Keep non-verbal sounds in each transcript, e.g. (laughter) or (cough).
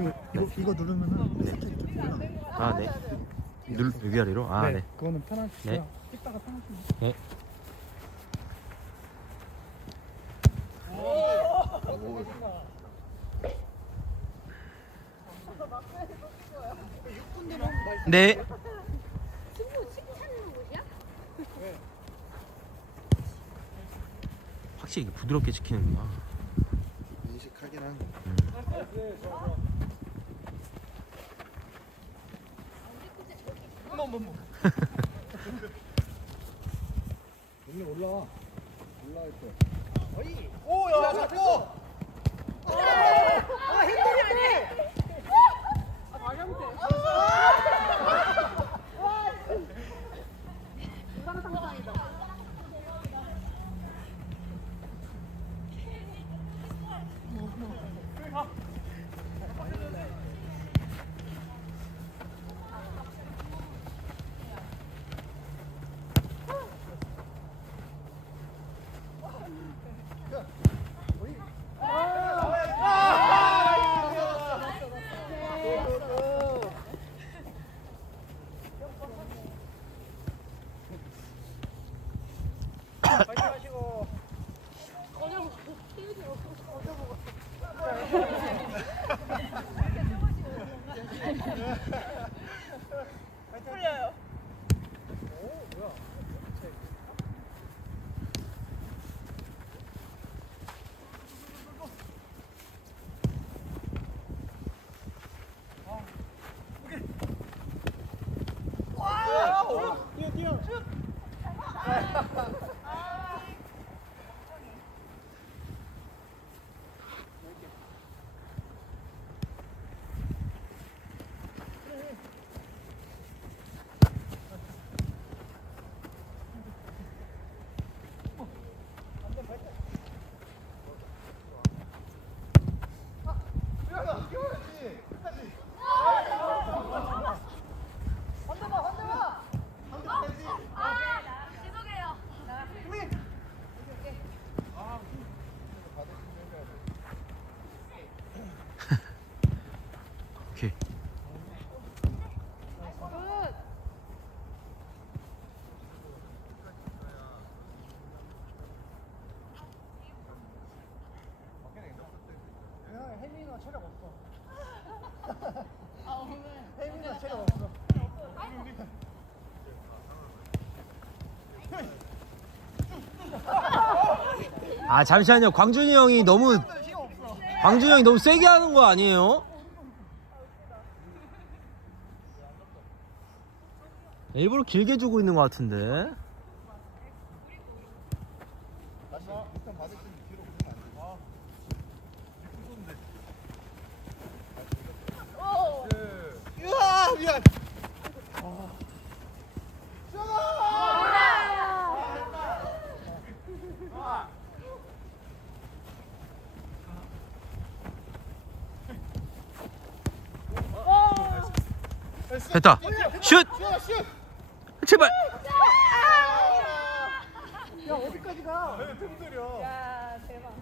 이거 이거 누르면은 네. 이렇게 이렇게 올라. 아 네. 눌 위아래로. 아 네. 그거는 편하시고요. 네. 찍다가 편하시면. 네. 네. 곳이야? 확실히 부드럽게 지키는구나. 인식하긴 한. 동네 올라와. 올라갈 거야. 오야 잡고. 아 잠시만요. 광준이 형이 너무 광준이 형이 너무 세게 하는 거 아니에요? 일부러 길게 주고 있는 것 같은데. 됐다. 슛! 제발. 야 어디까지 가? 야 대박.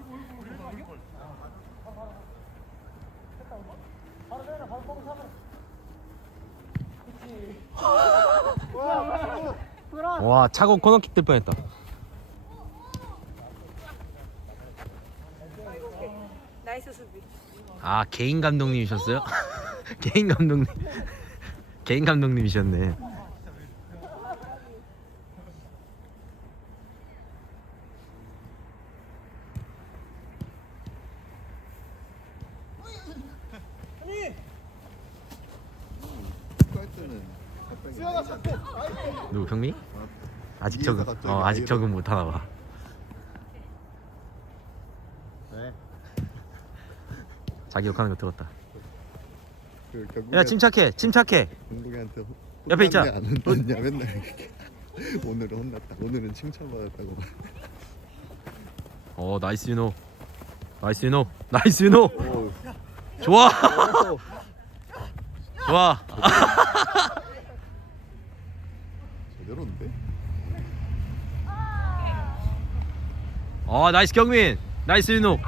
바로 내려 바로 뻥 사면. 그렇지. 와, 차고 코너킥 될 뻔했다. 나이스 수비. 아 개인 감독님이셨어요? (laughs) 개인 감독님. 개인 감독님이셨네. 누구 경미? 아직 적응. 어 아직 적응 못 하나 봐. 네. 자기 욕하는 거 들었다. 그 결국에 야 침착해, 침착해. 공동이한테 옆에 있자. 안 혼났냐 맨날 이렇게. (laughs) 오늘은 혼났다. 오늘은 칭찬받았다고. 어 나이스 윤호. 나이스 윤호. 나이스. 오. 좋아. 오. (laughs) 좋아. (laughs) 제대로인데? 어 나이스 경민. 나이스 윤호.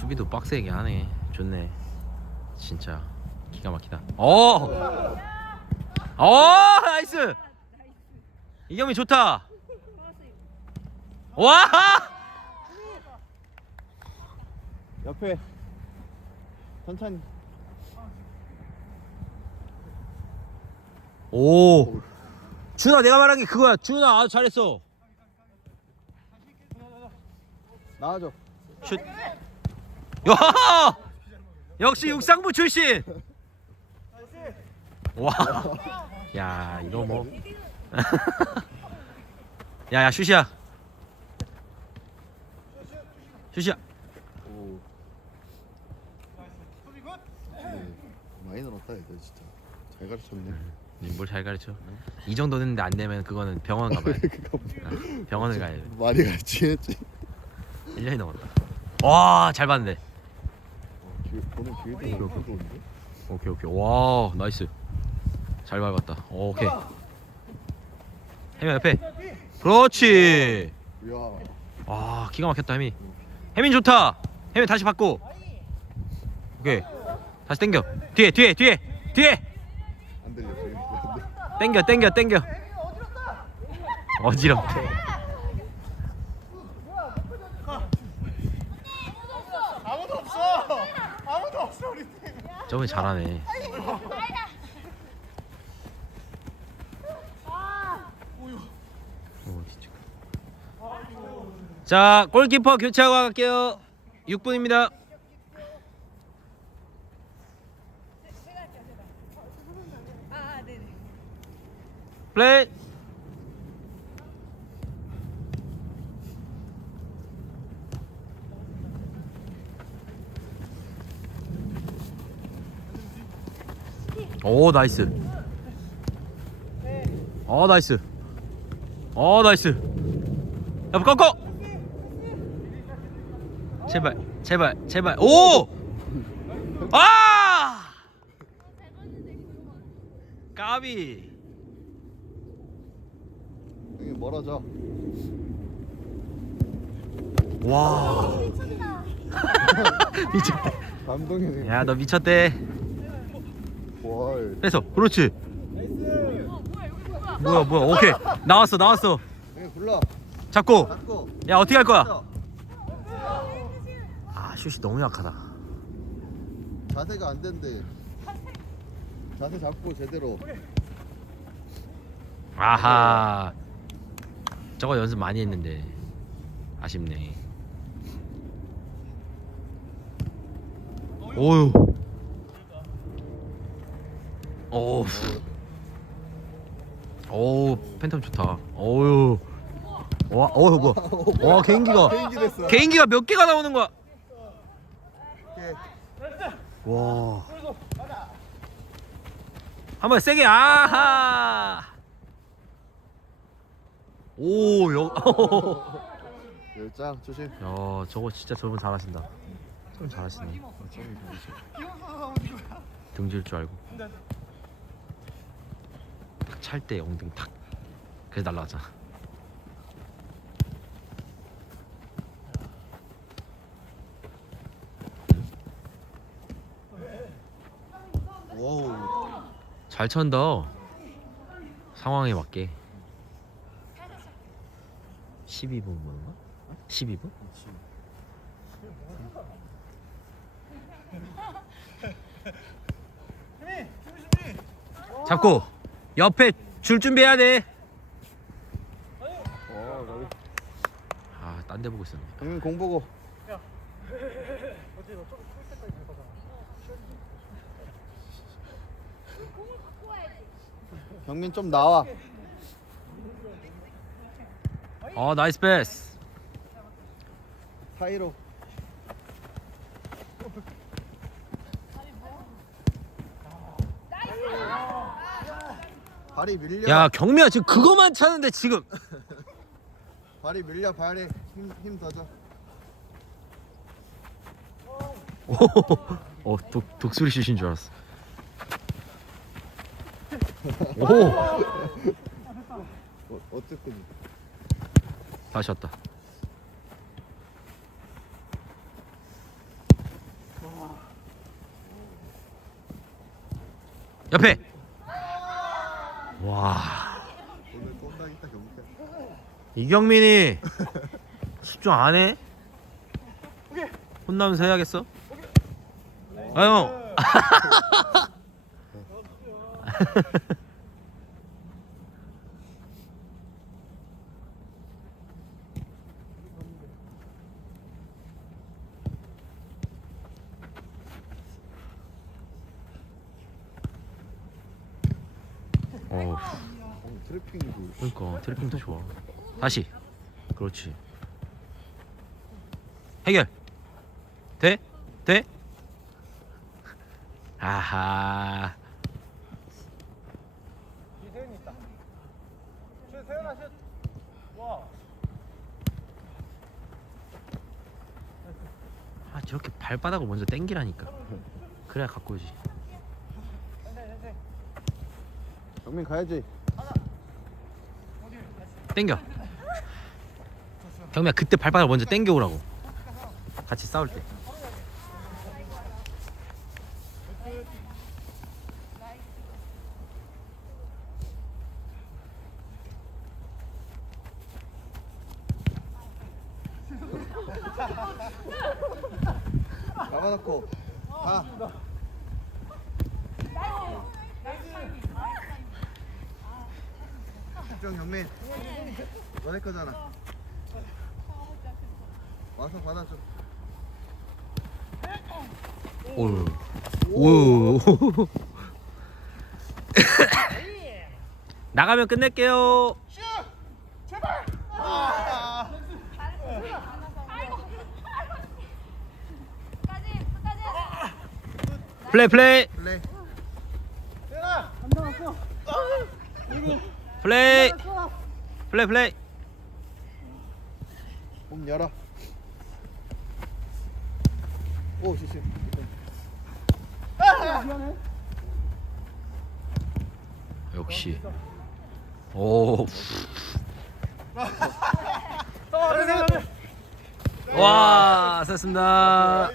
수비도 빡세게 하네. 좋네. 진짜 기가 막히다. 어! 어! 나이스! 이경민 좋다. 와! 옆에 천천히 오. 준아 내가 말한 게 그거야. 준아 아주 잘했어. 나와줘 슛. 야! 역시 육상부 출신. 와. 야, 이거 뭐. (laughs) 야, 야, 슛이야. 슛이야. 오 네, 많이 늘었다 얘들 진짜 잘 가르쳤네 뭘 잘 가르쳐? 이 정도 됐는데 안 되면 그거는 병원 가봐야 돼. 그거 뭐- 병원을 가야 돼. 많이 가르치겠지 1년이 넘었다. 와, 잘 봤는데. 보는 엄청 좋은데? 오케이, 오케이. 와, 나이스. 잘 밟았다. 오케이. 혜민 옆에. 그렇지. 이야 와 기가 막혔다 혜민 혜민 좋다 혜민 다시 받고 오케이 다시 땡겨 뒤에 뒤에 뒤에 뒤에 안 들려 저기 안 들려. 땡겨 땡겨 땡겨 어지럽대 아무도 없어. 아무도 없어 우리 팀. 저분이 잘하네. 자 골키퍼 교체하고 갈게요 6분입니다 아, 네네. 플레이 오 나이스. 어 나이스. 어 나이스. 야 꺾어! 제발 제발 제발. 오! 아! 까비. 여기 멀어져. 와. (laughs) 미쳤다. 감동이네. 야너 미쳤대. 와 뺏어. 그렇지. 뭐야 뭐야. 오케이. 나왔어 나왔어. 여기 불러. 잡고. 잡고. 야 어떻게 할 거야? 아 슛이 너무 약하다. 자세가 안 된대. 자세 잡고 제대로. 아하. 저거 연습 많이 했는데. 아쉽네. 오유 오. 오 팬텀 좋다. 오유. 와 어휴 뭐야. 와 개인기가. 개인기 됐어 개인기가 몇 개가 나오는 거야? 오케이. 와. 한번 세게 아하. 오 여, 열장 조심. 야 저거 진짜 저분 잘하신다. 좀 잘하시네. 등질 줄 알고 찰 때 엉덩이 탁. 그래서 날라가잖아 와우. 잘 찬다. 상황에 맞게. 12분 뭔가? 12분? 잡고 옆에 줄 준비해야 돼. 아, 딴 데 보고 있었네. 형님 공 보고 경민 좀 나와 어, 나이스 패스. 사이로 발이 밀려. 야 경미야 지금 그거만 차는데 지금. (laughs) 발이 밀려 발에. 힘힘 더 줘. 어독 독수리 씨신 줄 알았어. 오. 어, 어쨌든. 다시 왔다. 옆에! 와. 이경민이 집중 안 해? 혼나면서 해야겠어? 아형 (laughs) 어 어, 트래핑도 그러니까 트래핑도 좋아 다시 그렇지 해결 돼? 돼? 아하 이세윤이 있다. 슛 세윤아 슛. 와. 아 저렇게 발바닥을 먼저 땡기라니까 그래야 갖고 오지 경민 가야지. 땡겨 경미야 그때 발바닥을 먼저 땡겨 오라고 같이 싸울 때 막아놓고 가. 집중 경민. 너네 거잖아. 와서 받아줘. 오. 오. 나가면 끝낼게요. 플레이 플레이 플레이. 플레이 플레이 플레이. 몸 열어. 오 지시. 역시. 오. 와, 쐈습니다.